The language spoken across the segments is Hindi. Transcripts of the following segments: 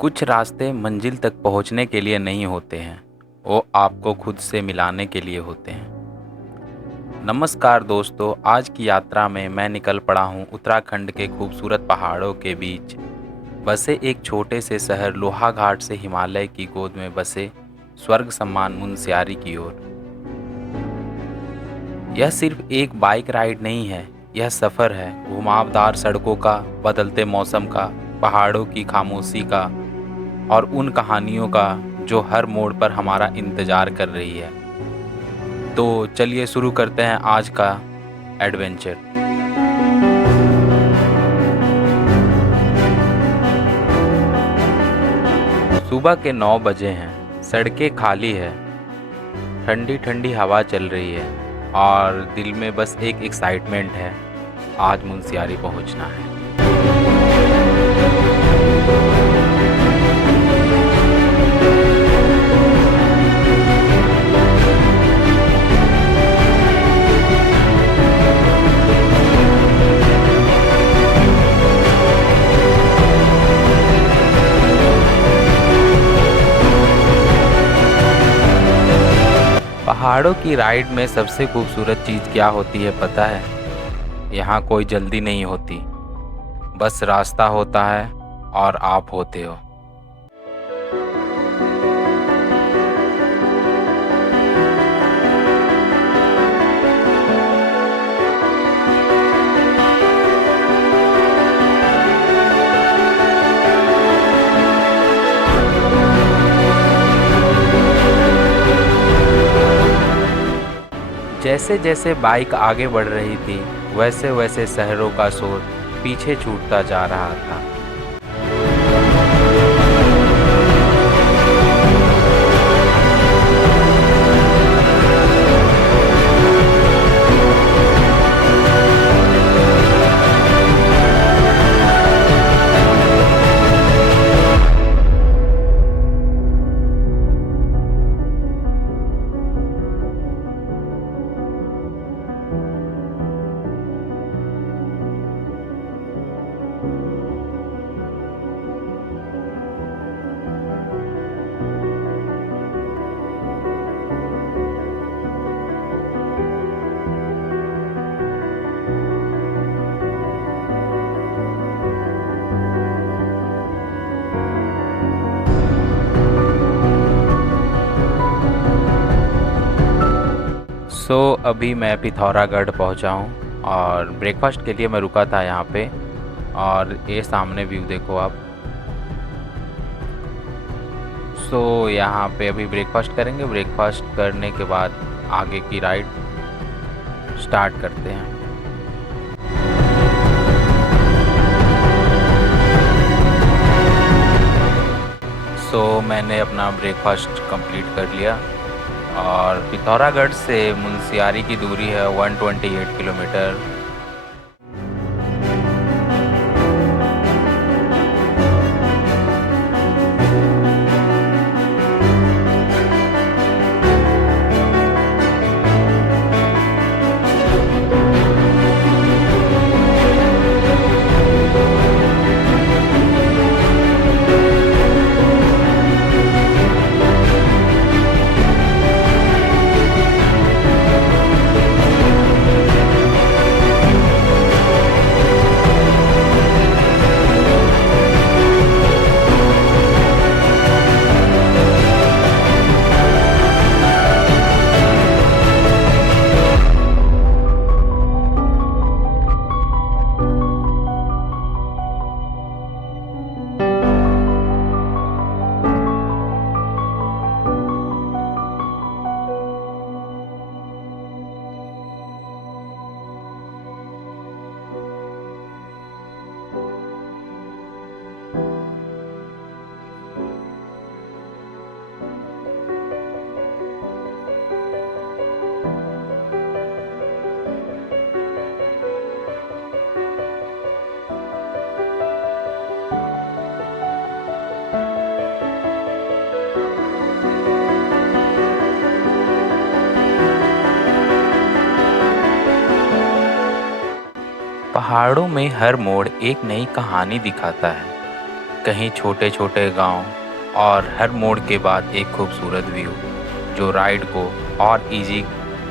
कुछ रास्ते मंजिल तक पहुंचने के लिए नहीं होते हैं, वो आपको खुद से मिलाने के लिए होते हैं। नमस्कार दोस्तों, आज की यात्रा में मैं निकल पड़ा हूँ उत्तराखंड के खूबसूरत पहाड़ों के बीच बसे एक छोटे से शहर लोहाघाट से हिमालय की गोद में बसे स्वर्ग समान मुनस्यारी की ओर। यह सिर्फ एक बाइक राइड नहीं है, यह सफ़र है घुमावदार सड़कों का, बदलते मौसम का, पहाड़ों की खामोशी का और उन कहानियों का जो हर मोड़ पर हमारा इंतज़ार कर रही है। तो चलिए शुरू करते हैं आज का एडवेंचर। सुबह के 9 बजे हैं, सड़कें खाली है, ठंडी ठंडी हवा चल रही है और दिल में बस एक एक्साइटमेंट है, आज मुनस्यारी पहुंचना है। पहाड़ों की राइड में सबसे खूबसूरत चीज़ क्या होती है पता है? यहाँ कोई जल्दी नहीं होती, बस रास्ता होता है और आप होते हो। जैसे जैसे बाइक आगे बढ़ रही थी, वैसे वैसे शहरों का शोर पीछे छूटता जा रहा था। अभी मैं पिथौरागढ़ पहुंचा हूं और ब्रेकफास्ट के लिए मैं रुका था यहाँ पे। और ये सामने व्यू देखो आप। यहाँ पे अभी ब्रेकफास्ट करेंगे, ब्रेकफास्ट करने के बाद आगे की राइड स्टार्ट करते हैं। मैंने अपना ब्रेकफास्ट कंप्लीट कर लिया और पिथौरागढ़ से मुनस्यारी की दूरी है 128 किलोमीटर। पहाड़ों में हर मोड़ एक नई कहानी दिखाता है। कहीं छोटे छोटे गांव और हर मोड़ के बाद एक खूबसूरत व्यू जो राइड को और इजी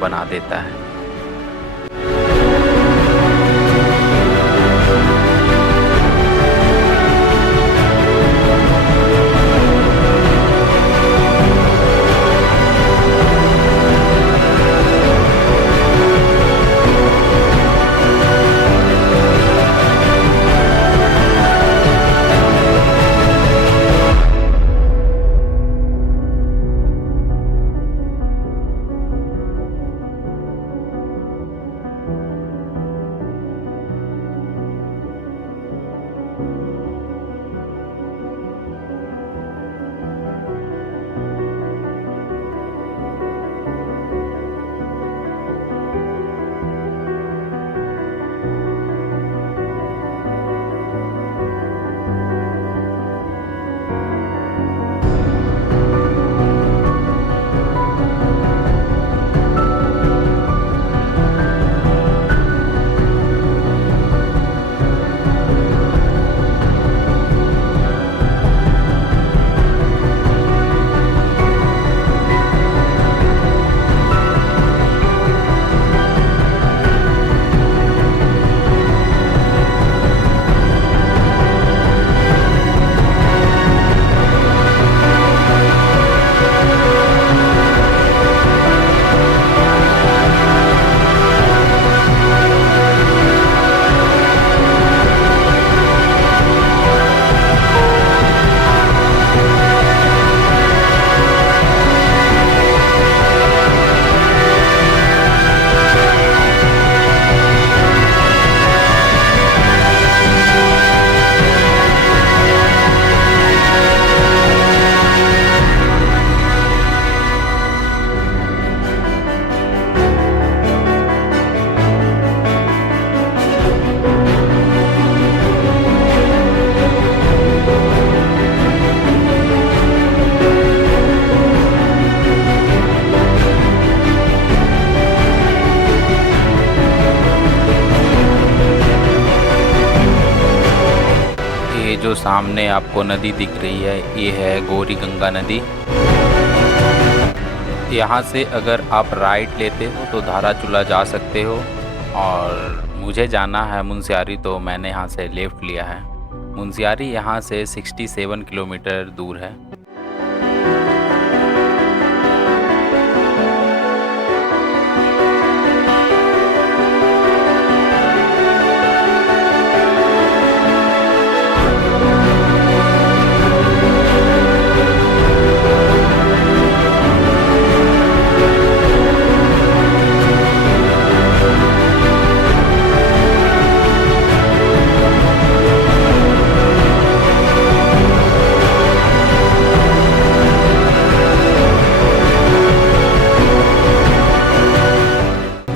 बना देता है। ये जो सामने आपको नदी दिख रही है ये है गौरी गंगा नदी। यहाँ से अगर आप राइट लेते हो तो धाराचूला जा सकते हो और मुझे जाना है मुनस्यारी तो मैंने यहाँ से लेफ़्ट लिया है। मुनस्यारी यहाँ से 67 किलोमीटर दूर है।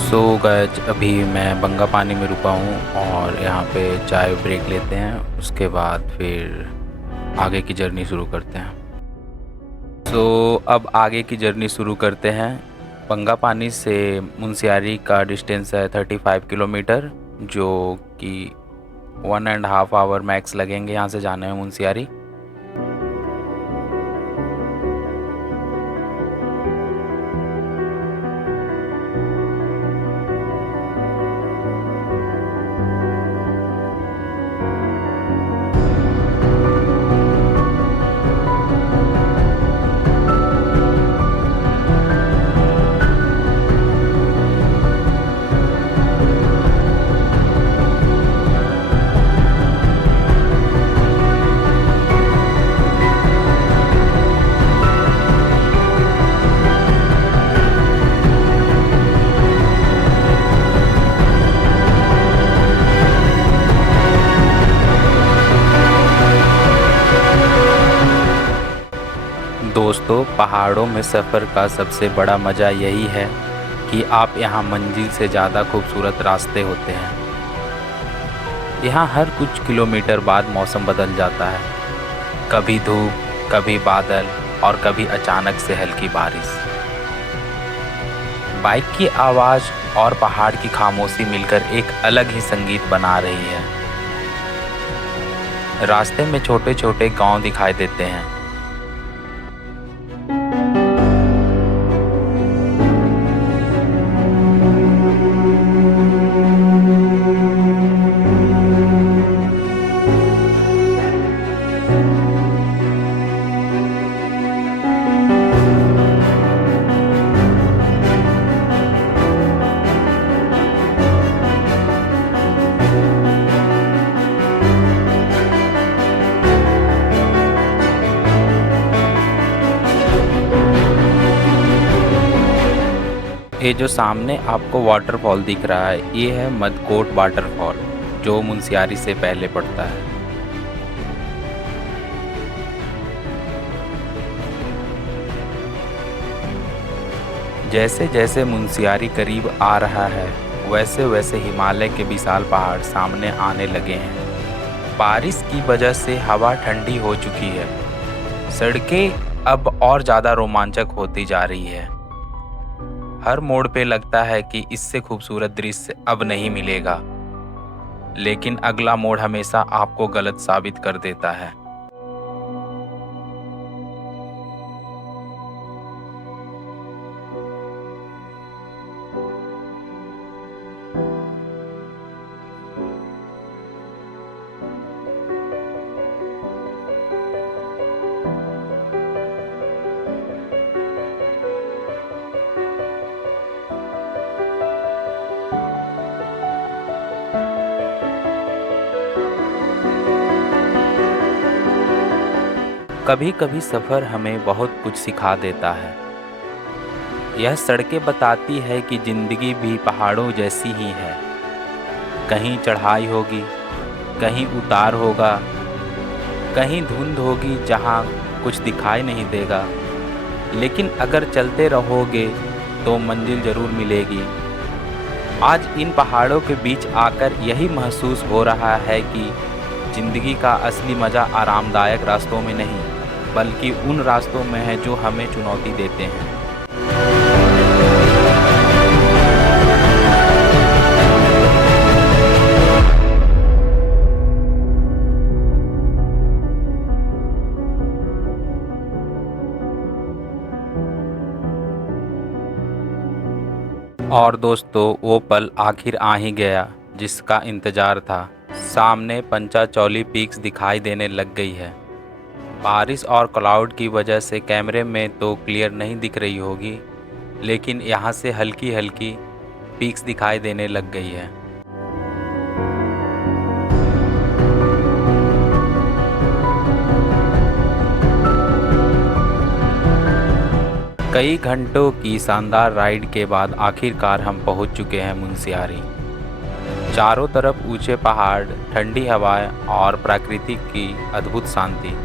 सो गाइस अभी मैं बंगा पानी में रुका हूँ और यहाँ पे चाय ब्रेक लेते हैं, उसके बाद फिर आगे की जर्नी शुरू करते हैं। सो अब आगे की जर्नी शुरू करते हैं। बंगा पानी से मुनस्यारी का डिस्टेंस है 35 किलोमीटर, जो कि 1.5 आवर मैक्स लगेंगे यहाँ से जाने में मुनस्यारी। दोस्तों पहाड़ों में सफ़र का सबसे बड़ा मज़ा यही है कि आप यहाँ मंजिल से ज़्यादा खूबसूरत रास्ते होते हैं। यहाँ हर कुछ किलोमीटर बाद मौसम बदल जाता है, कभी धूप, कभी बादल और कभी अचानक से हल्की बारिश। बाइक की आवाज़ और पहाड़ की खामोशी मिलकर एक अलग ही संगीत बना रही है। रास्ते में छोटे छोटे गांव दिखाई देते हैं। ये जो सामने आपको वाटरफॉल दिख रहा है, ये है मदकोट वाटरफॉल, जो मुनस्यारी से पहले पड़ता है। जैसे जैसे मुनस्यारी करीब आ रहा है, वैसे वैसे हिमालय के विशाल पहाड़ सामने आने लगे हैं। बारिश की वजह से हवा ठंडी हो चुकी है। सड़कें अब और ज़्यादा रोमांचक होती जा रही है। हर मोड़ पे लगता है कि इससे खूबसूरत दृश्य अब नहीं मिलेगा, लेकिन अगला मोड़ हमेशा आपको गलत साबित कर देता है। कभी कभी सफ़र हमें बहुत कुछ सिखा देता है। यह सड़कें बताती है कि ज़िंदगी भी पहाड़ों जैसी ही है। कहीं चढ़ाई होगी, कहीं उतार होगा, कहीं धुंध होगी जहाँ कुछ दिखाई नहीं देगा, लेकिन अगर चलते रहोगे तो मंजिल ज़रूर मिलेगी। आज इन पहाड़ों के बीच आकर यही महसूस हो रहा है कि ज़िंदगी का असली मज़ा आरामदायक रास्तों में नहीं, बल्कि उन रास्तों में है जो हमें चुनौती देते हैं। और दोस्तों, वो पल आखिर आ ही गया जिसका इंतज़ार था। सामने पंचाचौली पीक्स दिखाई देने लग गई है। बारिश और क्लाउड की वजह से कैमरे में तो क्लियर नहीं दिख रही होगी, लेकिन यहाँ से हल्की हल्की पीक्स दिखाई देने लग गई है। कई घंटों की शानदार राइड के बाद आखिरकार हम पहुँच चुके हैं मुनस्यारी। चारों तरफ ऊंचे पहाड़, ठंडी हवाएं और प्रकृति की अद्भुत शांति।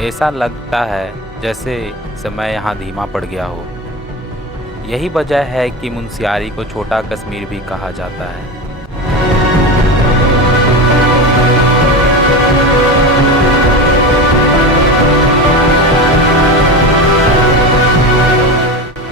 ऐसा लगता है जैसे समय यहाँ धीमा पड़ गया हो। यही वजह है कि मुनस्यारी को छोटा कश्मीर भी कहा जाता है।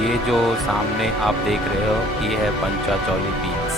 ये जो सामने आप देख रहे हो, ये है पंचाचौली पीक।